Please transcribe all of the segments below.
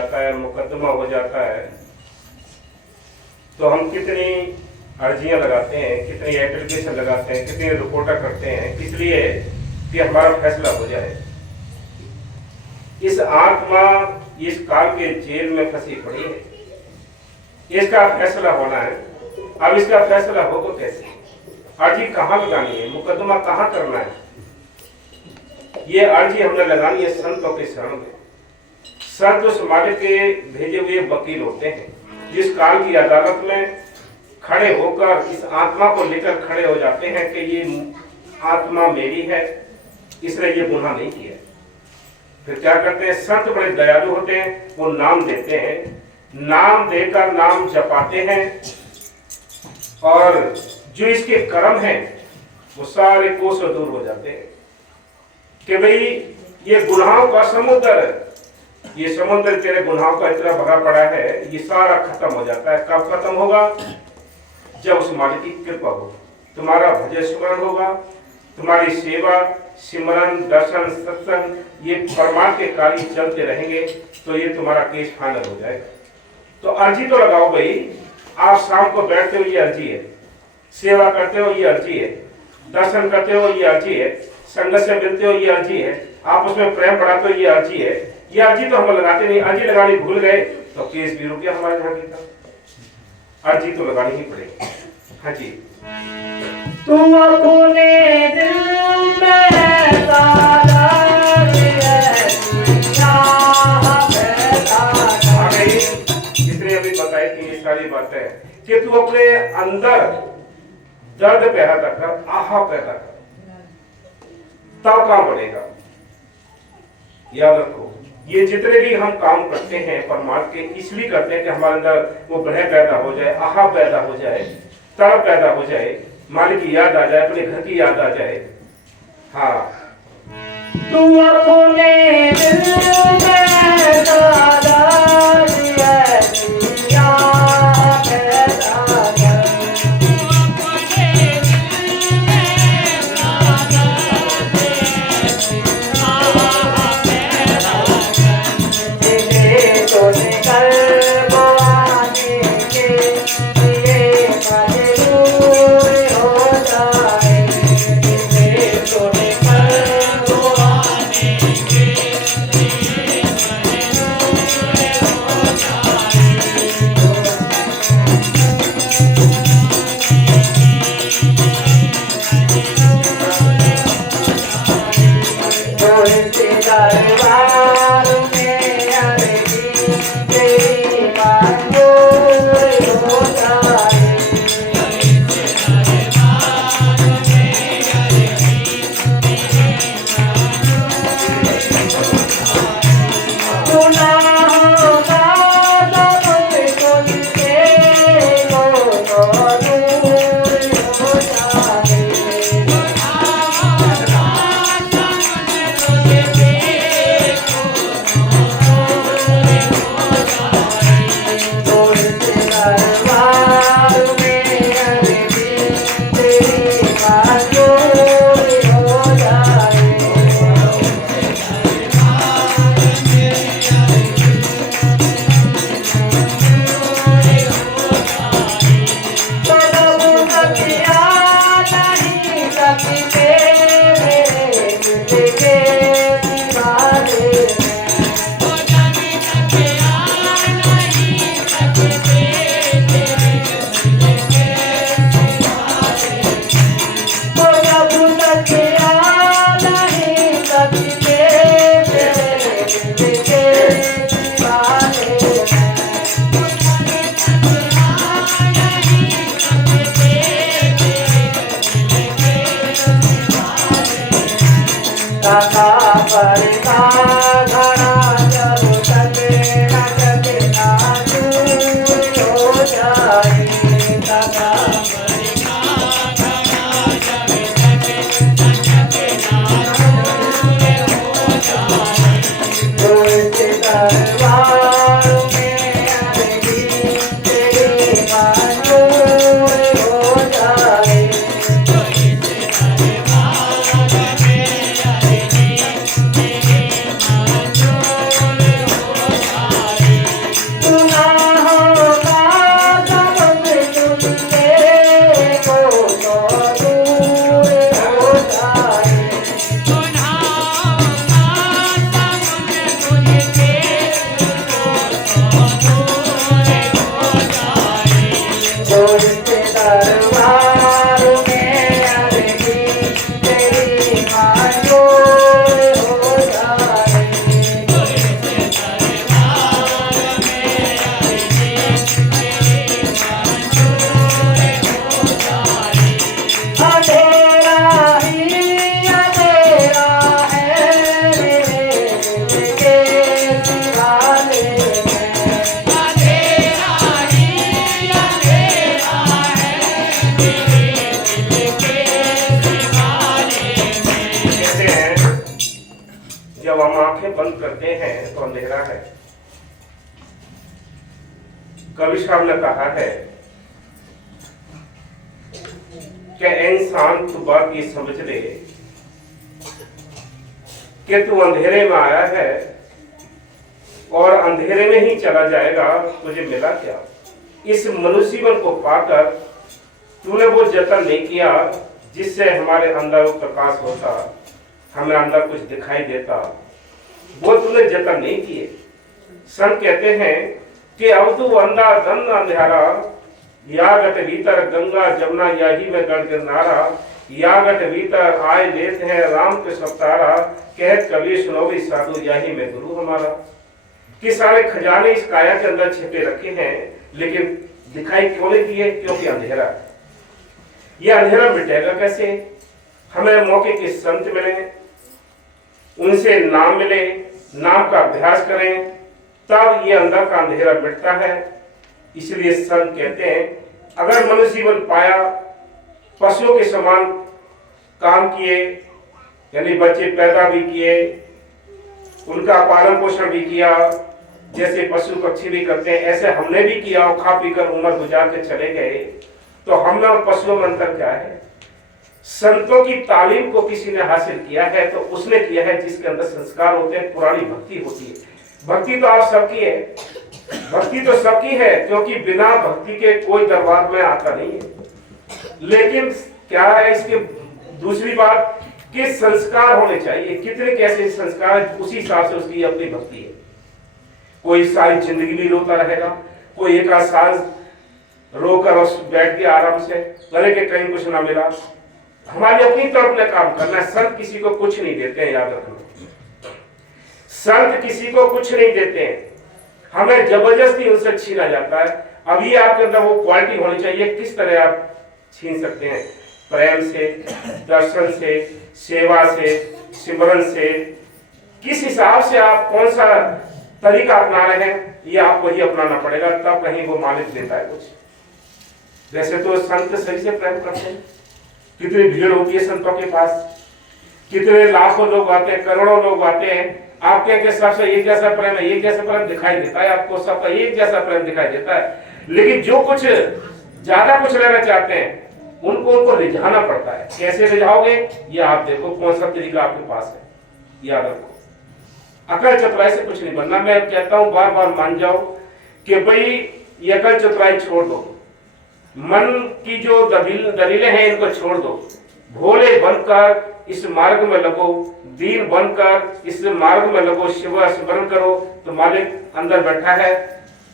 जाता है, मुकदमा हो जाता है, तो हम कितनी अर्जियां लगाते हैं, कितनी एप्लीकेशन लगाते हैं, कितनी रिपोर्टा करते हैं, किस लिए कि हमारा फैसला हो जाए। इस आत्मा इस काल के जेल में फंसी पड़ी है, इसका फैसला होना है। अब इसका फैसला हो तो कैसे, अर्जी कहाँ लगानी है, मुकदमा कहाँ करना है, ये अर्जी हमने लगानी है संतों के शरण में। संत उस मालिक के भेजे हुए वकील होते हैं, जिस काल की अदालत में खड़े होकर इस आत्मा को लेकर खड़े हो जाते हैं कि ये आत्मा मेरी है, इसने ये गुनाह नहीं किया। फिर क्या करते हैं, संत बड़े दयालु होते हैं, वो नाम देते हैं, नाम देकर नाम जपाते हैं, और जो इसके कर्म हैं वो सारे कोसों दूर हो जाते हैं कि भाई ये गुनाहों का समुद्र है, ये समुद्र तेरे गुनाहों का इतना भरा पड़ा है, ये सारा खत्म हो जाता है। कब खत्म होगा, जब उस मालिक की कृपा हो, तुम्हारा भजन स्मरण होगा, तुम्हारी सेवा सिमरन दर्शन सत्संग ये परमात्मा के कार्य चलते रहेंगे, तो ये तुम्हारा केस फाइनल हो जाएगा। तो अर्जी तो लगाओ भाई, आप शाम को बैठते हो ये अर्जी है, सेवा करते हो ये अर्जी है, दर्शन करते हो ये अर्जी है, संगत से मिलते हो ये अर्जी है, आप उसमें प्रेम बढ़ाते हो ये अर्जी है। ये अर्जी तो हम लगाते नहीं, अर्जी लगानी भूल गए तो केस भी रुक गया हमारे यहाँ का। अर्जी तो लगानी ही पड़ेगी। हाँ जी, तुम अपने दिल में जितने अभी बताए कि ये सारी बातें कि तू अपने अंदर दर्द पैदा कर, आहा पैदा कर, तब काम बढ़ेगा। याद रखो, ये जितने भी हम काम करते हैं परमात्मा के इसलिए करते हैं कि हमारे अंदर वो ग्रह पैदा हो जाए, आहा पैदा हो जाए, तड़प पैदा हो जाए, मालिक की याद आ जाए, अपने घर की याद आ जाए। हाँ, तू अपने दिल में दादा दिया दुनिया पैदा कर, तेरे तो निकल बुआने के लिए मजबूर हो जाए, तेरे तो निकल बुआने के लिए मजबूर हो जाए। दरबार में अर्जी तेरी मंजूर हो जाए, गुनाहों का सब कुछ तेरे को दूर हो जाए। दरबार में अर्जी तेरी मंजूर हो जाए, कदम कतिया नहीं सकते मेरे दिल के दीवाने में, कदम कतिया नहीं सकते मेरे दिल के दीवाने में। काका पर का धरा चलो चले ना चले ना दूर हो जाए, काका पर का धरा चले चले ना दूर हो जाए। दरबार में अर्जी तेरी मंजूर हो जाए, दरबार में अर्जी तेरी मंजूर हो जाए। करते हैं तो अंधेरा है। कबीर साहब ने कहा है कि इंसान तू बात ये समझ ले कि तू अंधेरे में आया है और अंधेरे में ही चला जाएगा, तुझे मिला क्या? इस मनुष्य जीवन को पाकर तूने वो जतन नहीं किया जिससे हमारे अंदर वो प्रकाश होता, हमें अंदर कुछ दिखाई देता, वो तूने जतन नहीं किए। संत कहते हैं कि अब तू अंधा धन अंधेरा, यागट भीतर गंगा जमुना याही में गढ़ गिरनारा, यागट भीतर आए लेते हैं राम के सप्तारा, कह कबीर सुनो भी साधु याही में गुरु हमारा। कि सारे खजाने इस काया के अंदर छिपे रखे हैं, लेकिन दिखाई क्यों नहीं दिए? क्योंकि अंधेरा है। यह अंधेरा मिटेगा कैसे? हमें मौके के संत मिले, उनसे नाम मिले, नाम का अभ्यास करें, तब ये अंदर का अंधेरा मिटता है। इसलिए संत कहते हैं अगर मनुष्य जीवन पाया, पशुओं के समान काम किए, यानी बच्चे पैदा भी किए, उनका पालन पोषण भी किया, जैसे पशु पक्षी भी करते हैं, ऐसे हमने भी किया और खा पी कर उम्र गुजार के चले गए, तो हम में और पशुओं में अंतर क्या है? संतों की तालीम को किसी ने हासिल किया है तो उसने किया है जिसके अंदर संस्कार होते हैं, पुरानी भक्ति होती है। भक्ति तो आप सबकी है, भक्ति तो सबकी है, क्योंकि बिना भक्ति के कोई दरबार में आता नहीं है। लेकिन क्या है इसकी दूसरी बात कि संस्कार होने चाहिए। कितने कैसे संस्कार, उसी हिसाब से उसकी अपनी भक्ति है। कोई सारी जिंदगी भी रोता रहेगा, कोई एक आध साल रोकर बैठ के आराम से, भले के कहीं कुछ ना मिला। हमारी अपनी तरफ में काम करना है। संत किसी को कुछ नहीं देते हैं, याद रखना। संत किसी को कुछ नहीं देते हैं, हमें जबरदस्ती उनसे छीना जाता है। अभी आपके अंदर वो क्वालिटी होनी चाहिए। किस तरह आप छीन सकते हैं? प्रेम से, दर्शन से, सेवा से, सिमरन से। किस हिसाब से आप कौन सा तरीका अपना रहे हैं, ये आपको ही अपनाना पड़ेगा, तब कहीं वो मालिक देता है कुछ। वैसे तो संत सही से प्रेम करते हैं, कितनी भीड़ होती है संतों के पास, कितने लाखों लोग आते हैं, करोड़ों लोग आते हैं। आपके सबसे एक जैसा प्रेम है, एक जैसा प्रेम दिखाई देता है आपको, सबका एक जैसा प्रेम दिखाई देता है। लेकिन जो कुछ ज्यादा कुछ लेना चाहते हैं उनको रिझाना पड़ता है। कैसे रिझाओगे ये आप देखो, कौन सा तरीका आपके पास है, याद रखो। अकल चतुराई से कुछ नहीं बनना। मैं कहता हूं बार बार मान जाओ कि भाई ये अकल चतुराई छोड़ दो, मन की जो दलीलें हैं इनको छोड़ दो। भोले बनकर इस मार्ग में लगो, दीन बनकर इस मार्ग में लगो, शिव स्मरण करो तो मालिक अंदर बैठा है,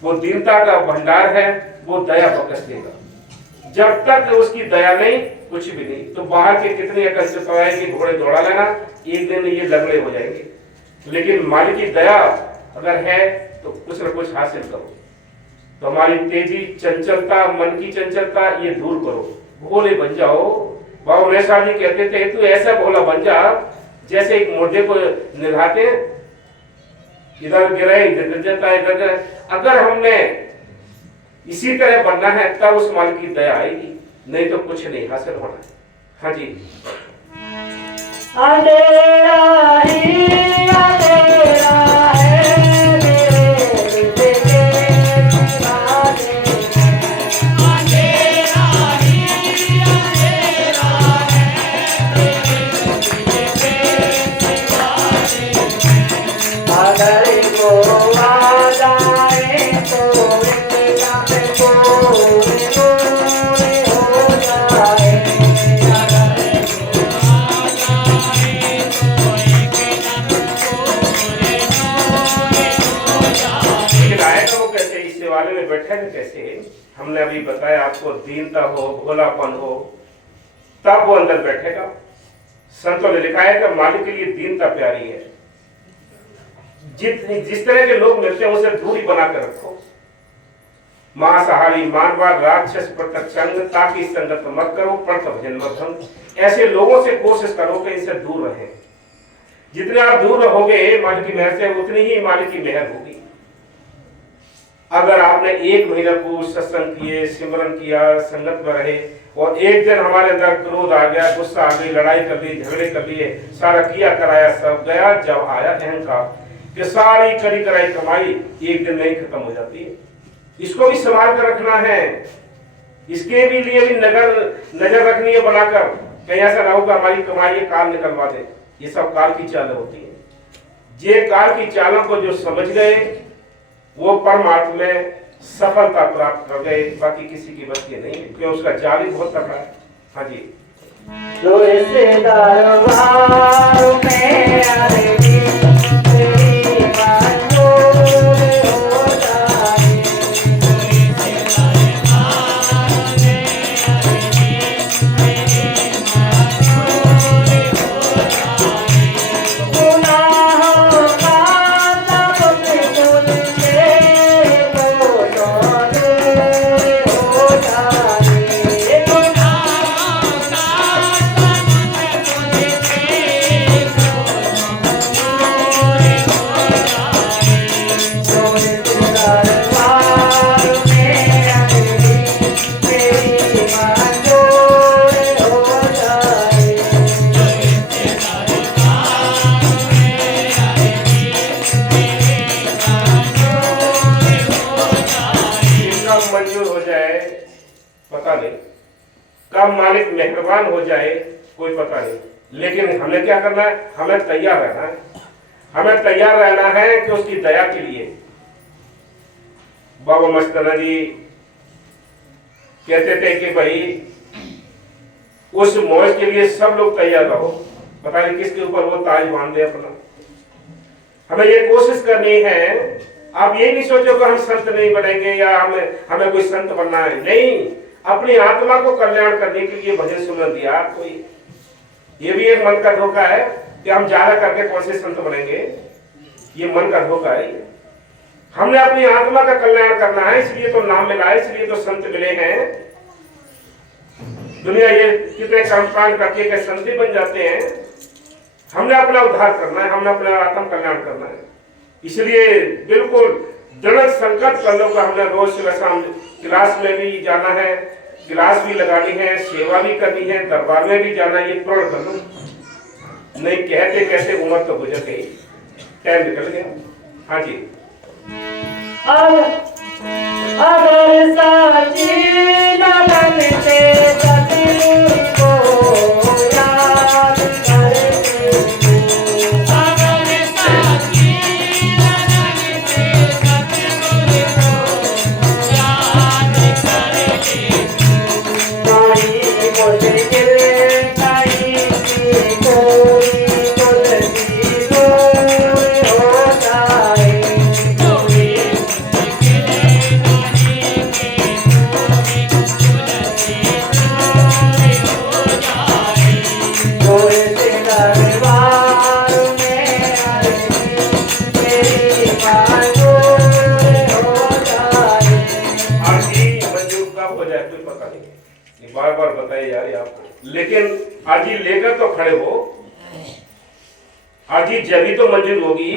वो दीनता का भंडार है, वो दया बख्श देगा। जब तक उसकी दया नहीं, कुछ भी नहीं। तो बाहर के कितने अकल चतुराई के घोड़े दौड़ा लेना, एक दिन ये लगड़े हो जाएंगे। लेकिन मालिक की दया अगर है तो कुछ न कुछ हासिल करो। तो हमारी तेजी, चंचलता, मन की चंचलता ये दूर करो, भोले बन जाओ। बाबा महेशा जी कहते थे तू ऐसा भोला बन जा जैसे एक मुर्दे को निभाते, इधर गिरे इधर गिर जाता है, इधर। अगर हमने इसी तरह बनना है तब उस मालिक की दया आएगी, नहीं तो कुछ नहीं हासिल होना। हाँ जी। अंधेरा ही अंधेरा है मेरे दिल के दीवाने, अंधेरा ही अंधेरा है मेरे दिल के दीवाने। अगर को आ जाए तो इंतजाम पूरे पूरे हो जाए। वाले में बैठे थे कैसे? हमने अभी बताया आपको, दीनता हो, भोलापन हो, तब वो अंदर बैठेगा। संतों ने लिखा है कि मालिक के लिए दीनता प्यारी है। जिस तरह के लोग मिलते हैं उसे दूरी बनाकर रखो। मांसाहारी, मानवार, राक्षस, प्रत्यक्षंग, ताकि संगत मत करो, पढ़त भजन मत भंग। ऐसे लोगों से कोशिश करो कि इनसे दूर रहें। जितने आप दूर रहोगे मालिक की मेहर से, उतनी ही मालिक की मेहर होगी। अगर आपने एक महीना को सत्संग किए, सिमरन किया, संगत में रहे, और एक दिन हमारे अंदर क्रोध आ गया, गुस्सा आ गई, लड़ाई कर ली, झगड़े कर लिए, सारा किया कराया सब गया, जब आया अहंकार कि सारी करी कराई कमाई एक दिन में ही खत्म हो जाती है। इसको भी संभाल कर रखना है, इसके भी लिए भी नजर रखनी है बनाकर, कहीं ऐसा ना हो कि हमारी कमाई काल निकलवा दे। ये सब काल की चाल होती है। ये काल की चालों को जो समझ गए वो परमार्थ में सफलता प्राप्त कर गए, बाकी किसी की बस ये नहीं है, क्योंकि उसका जाल ही बहुत तगड़ा है। हाँ जी, जो इस दरबार में आएगी तेरी मंजूर हो जाए। गुनाहों का सब धुल के वो तो दूर हो जाए। मंजूर हो जाए पता नहीं, कब मालिक मेहरबान हो जाए कोई पता नहीं, लेकिन हमें क्या करना है, हमें तैयार रहना है। हमें तैयार रहना है कि उसकी दया के लिए। बाबा मस्ताना जी कहते थे कि भाई उस मौज के लिए सब लोग तैयार रहो, पता नहीं किसके ऊपर वो ताज बांध दे अपना। हमें ये कोशिश करनी है। आप ये नहीं सोचो कि हम संत नहीं बनेंगे या हमें कोई संत बनना है, नहीं। अपनी आत्मा को कल्याण करने के लिए भजन सुन दिया कोई, ये भी एक मन का धोखा है कि हम ज्यादा करके कौन से संत बनेंगे, ये मन का धोखा है। हमने अपनी आत्मा का कल्याण करना है, इसलिए तो नाम मिला है, इसलिए तो संत मिले हैं। दुनिया ये कितने कर्मकांड करके के संत बन जाते हैं। हमने अपना उद्धार करना है, हमने अपना आत्म कल्याण करना है। इसलिए बिल्कुल दृढ़ संकल्प कर लो कि हमने रोज सुबह शाम क्लास में भी जाना है, क्लास भी लगानी है, सेवा भी करनी है, दरबार में भी जाना है, ये प्रण कर लो। नहीं कहते कहते उम्र तो गुजर गई, टाइम निकल गया। हाँ जी, अगर साची लगन से सतगुरु को याद करके, अगर साची लगन से सतगुरु को याद करके, कोई मुश्किल नहीं कि कोई तुलसी दूर हो जाए। बार बार बताइए यार आपको, लेकिन आज ही लेकर तो खड़े हो, आज ही जब ही तो मंजूर होगी।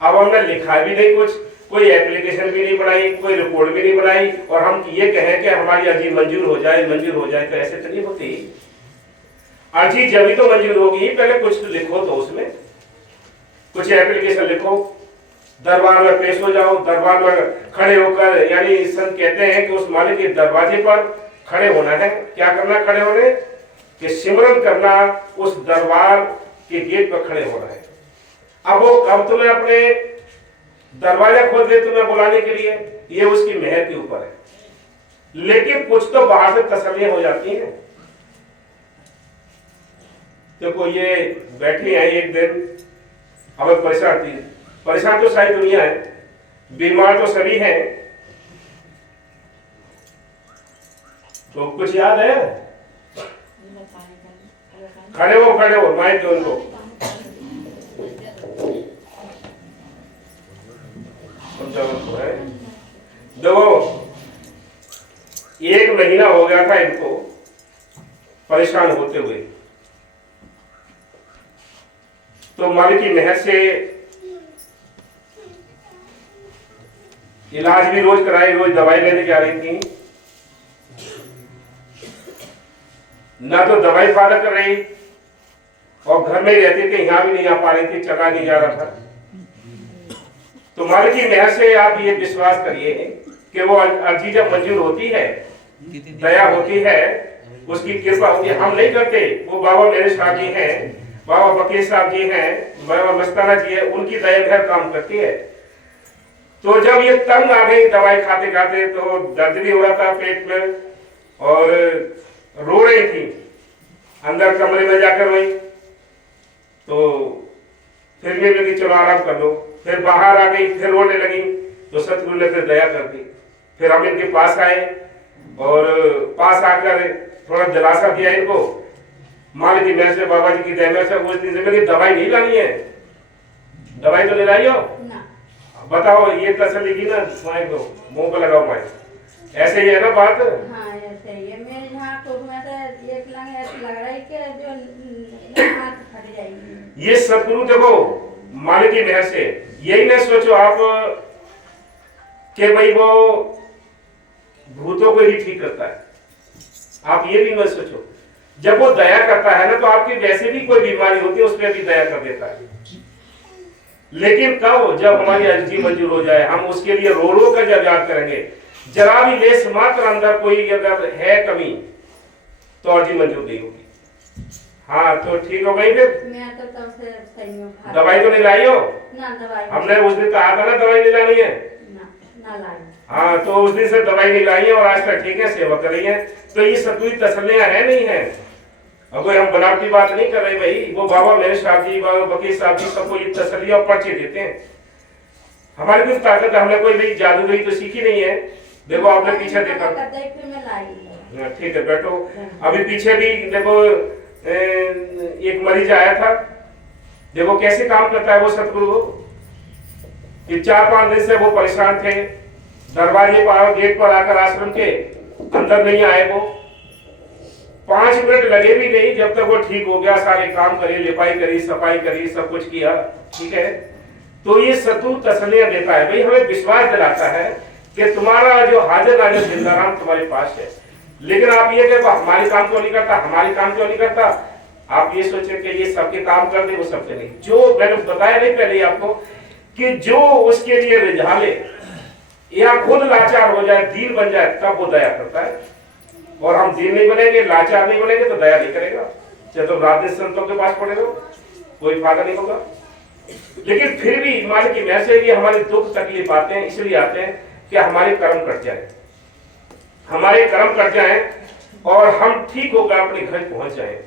अब हमने लिखा भी नहीं कुछ, कोई एप्लीकेशन भी नहीं बनाई, कोई रिपोर्ट भी नहीं बनाई, और हम ये कहें कि हमारी अर्जी मंजूर हो जाए, मंजूर हो जाए, तो ऐसे तो नहीं होती। अर्जी जब ही तो मंजूर होगी, पहले कुछ लिखो, तो उसमें कुछ एप्लीकेशन लिखो, दरबार में पेश हो जाओ, दरबार में खड़े होकर, यानी संत कहते हैं कि उस मालिक के दरवाजे पर खड़े होना है। क्या करना खड़े होने कि सिमरन करना, उस दरबार के गेट पर खड़े होना है। अब वो कब तुम्हें अपने दरवाजा खोल दे तुम्हें बुलाने के लिए, ये उसकी मेहर के ऊपर है, लेकिन कुछ तो बाहर से तसल्लियां हो जाती हैं। देखो ये बैठी है, एक दिन हमें परेशान थी, परेशान तो सारी दुनिया है, बीमार तो सभी हैं, तो कुछ याद है? खड़े हो माइक दो उनको। देखो 1 महीना हो गया था इनको परेशान होते हुए, तो मालिक की मेहर से इलाज भी रोज कराई, रोज दवाई लेने जा रही थी, ना तो दवाई फायदा कर रही, और घर में रहती थी, यहाँ भी नहीं आ पा रही थी, चला नहीं जा रहा था। तो मालिक की मेहर से आप ये विश्वास करिए कि वो अर्जी जब मंजूर होती है, दया होती है, उसकी कृपा होती है। हम नहीं करते, वो बाबा मेरे साहब जी हैं, बाबा बकीर साहब जी हैं, बाबा मस्ताना जी है, उनकी दया मेहर काम करती है। तो जब ये तंग आ गई दवाई खाते खाते, तो दर्द भी हो रहा था पेट में और रो रही थी, अंदर कमरे में जाकर रोई। तो फिर भी लगी चलो आराम कर लो, फिर बाहर आ गई, फिर रोने लगी, तो सतगुरु ने फिर दया कर दी। फिर हम इनके पास आए और पास आकर थोड़ा दिलासा दिया इनको। मालिक की मेहर से, बाबा जी की दया से उस दिन से मेरी दवाई नहीं लानी है। दवाई तो ले लाई हो ना? बताओ, ये तसल्ली की ना, माइक दो, मुंह पे लगाओ माइक। ऐसे ही है ना बात? हाँ ऐसे ही है। मेरे यहाँ तो एक ऐसे लग रहा है कि जो हाथ फट जाएगी। ये सतगुरु देखो मालिक की मेहर से, यही ना सोचो आप कि भाई वो भूतों को ही ठीक करता है, आप ये भी मत सोचो। जब वो दया करता है ना, तो आपकी वैसे भी कोई बीमारी होती है, उस पर भी दया कर देता है। लेकिन कब, जब हमारी अर्जी मंजूर हो जाए, हम उसके लिए रो रो कर जब याद करेंगे, जरा भी लेस मात्र अंदर कोई अगर है कमी, तो अर्जी मंजूर नहीं होगी। हाँ तो ठीक हो गई। फिर मैं तो तब से सही हूँ। दवाई तो नहीं लाई हो ना? दवाई हमने उस दिन कहा था ना दवाई नहीं लानी है ना लाई। हाँ, तो उस दिन से दवाई नहीं लाई है और आज तक ठीक है, सेवा कर रही है। तो ये सतुई तसल्लियां है नहीं है, अब कोई हम बनावटी बात नहीं कर रहे भाई। वो बाबा मेरे साहब जी, बाबा बकीर साहब जी सबको ये तसल्लियां और पर्चे देते हैं। हमारी कुछ ताकत, हमने कोई भाई जादूगरी तो सीखी नहीं है। देखो आपने पीछे देखा, ठीक है बैठो। अभी पीछे भी देखो एक मरीज आया था, देखो कैसे काम करता है वो सतगुरु। कि 4-5 दिन से वो परेशान थे, दरवाजे पर गेट पर आकर आश्रम के अंदर नहीं आए। वो 5 मिनट लगे भी नहीं, जब तक वो ठीक हो गया, सारे काम करे, लिपाई करी, सफाई करी, सब कुछ किया, ठीक है। तो ये सतगुरु तसल्लियां देता है भाई, हमें विश्वास दिलाता है कि तुम्हारा जो हाजिर नाजिर जिंदाराम तुम्हारे पास है। लेकिन आप ये कहते हमारी काम क्यों नहीं करता, हमारी काम क्यों नहीं करता, आप ये सोचे कि ये सबके काम कर दे, वो सबके नहीं। जो मैंने बताया नहीं पहले आपको कि जो उसके लिए रिझा ले या खुद लाचार हो जाए, दीन बन जाए, तब वो दया करता है। और हम दीन नहीं बनेंगे, लाचार नहीं बनेंगे, तो दया नहीं करेगा। चाहे तो रात दिन संतों के पास पड़े रहो, कोई फायदा नहीं होगा। लेकिन फिर भी मालिक की मेहर से ये हमारे दुख तकलीफ आते हैं, इसलिए आते हैं कि हमारे कर्म कट जाए, हमारे कर्म कट जाए और हम ठीक होकर अपने घर पहुंच जाए।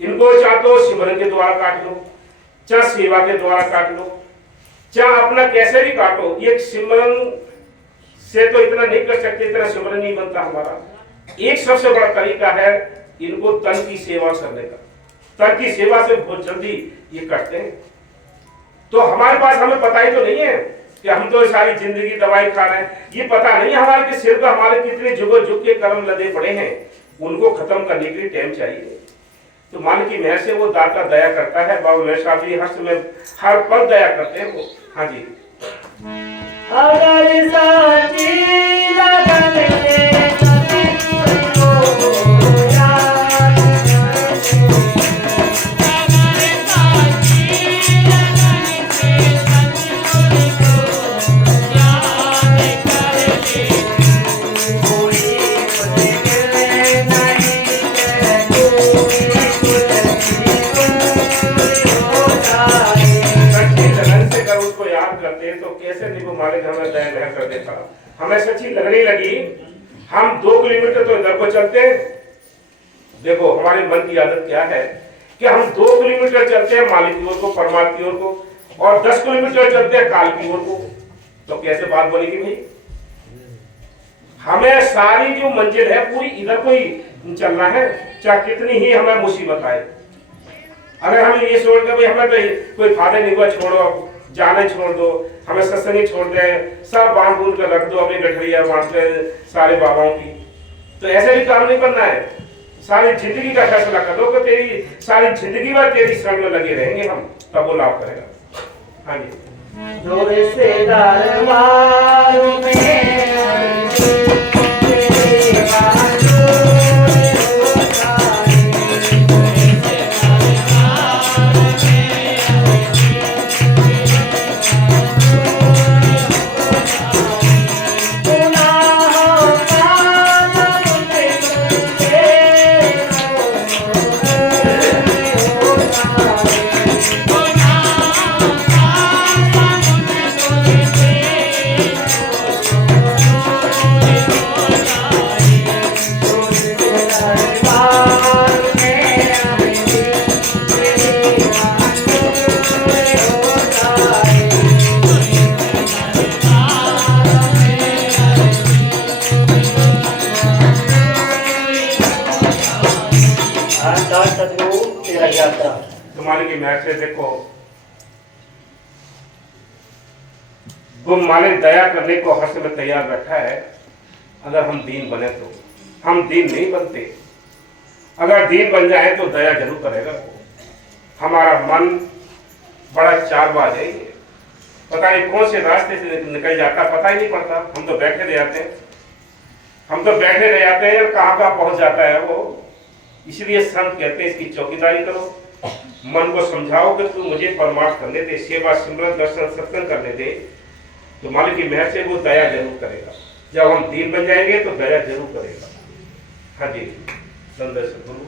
इनको चाहे तो सिमरन के द्वारा काट लो, चाहे सेवा के द्वारा काट लो, चाहे अपना कैसे भी काटो। ये सिमरन से तो इतना नहीं कर सकते, इतना सिमरन नहीं बनता हमारा। एक सबसे बड़ा तरीका है इनको तन की सेवा करने का। तन की सेवा से बहुत जल्दी ये करते हैं। तो हमारे पास, हमें पता ही तो नहीं है कि हम तो सारी जिंदगी दवाई खा रहे हैं, ये पता नहीं हमारे के सिर पर हमारे कितने जुगो जुग के कर्म लदे पड़े हैं, उनको खत्म करने के लिए टाइम चाहिए। तो मालिक की मेहर से वो दाता दया करता है। बाबा मेहर साहब जी हर समय हर पल दया करते हैं वो। हाँ जी। अगर साची लगन से हमें सच्ची लगने लगी। हम 2 किलोमीटर तो इधर को चलते हैं, देखो हमारे मन की आदत क्या है कि हम 2 किलोमीटर चलते हैं मालिक की ओर को, परमात्मा की ओर को, और 10 किलोमीटर चलते हैं काल की ओर को। तो कैसे बात बनेगी भाई? हमें सारी जो मंजिल है पूरी इधर को ही चलना है, चाहे कितनी ही हमें मुसीबत आए। अगर हम ये सोच के भाई हमें तो कोई फायदा नहीं हुआ, छोड़ो, जाने छोड़ दो, हमें सत्संग छोड़ दे, सब बांध बूंद कर रख दो अपनी गठरिया बांध के सारे बाबाओं की, तो ऐसे भी काम नहीं करना है। सारी जिंदगी का फैसला कर दो कि तेरी सारी जिंदगी भर तेरी शरण में लगे रहेंगे हम, तब वो लाभ करेगा। हाँ जी। जो रिश्तेदार मारू में यात्रा। तुम्हारे की महर से देखो, वो मालिक दया करने को हर समय तैयार बैठा है। अगर हम दीन बने तो, हम दीन नहीं बनते। अगर दीन बन जाए तो दया जरूर करेगा वो। हमारा मन बड़ा चालबाज है, पता नहीं कौन से रास्ते से निकल जाता, पता ही नहीं पड़ता। हम तो बैठे रह जाते हैं, हम तो बैठे रह जाते हैं, कहाँ कहाँ पहुंच जाता है वो। इसलिए संत कहते हैं इसकी चौकीदारी करो, मन को समझाओ कि तू मुझे परमार्थ करने दे, सेवा सिमरन दर्शन सत्संग करने दे, तो मालिक की मेहर से वो दया जरूर करेगा। जब हम दीन बन जाएंगे तो दया जरूर करेगा। हाँ जी, संदेश गुरु।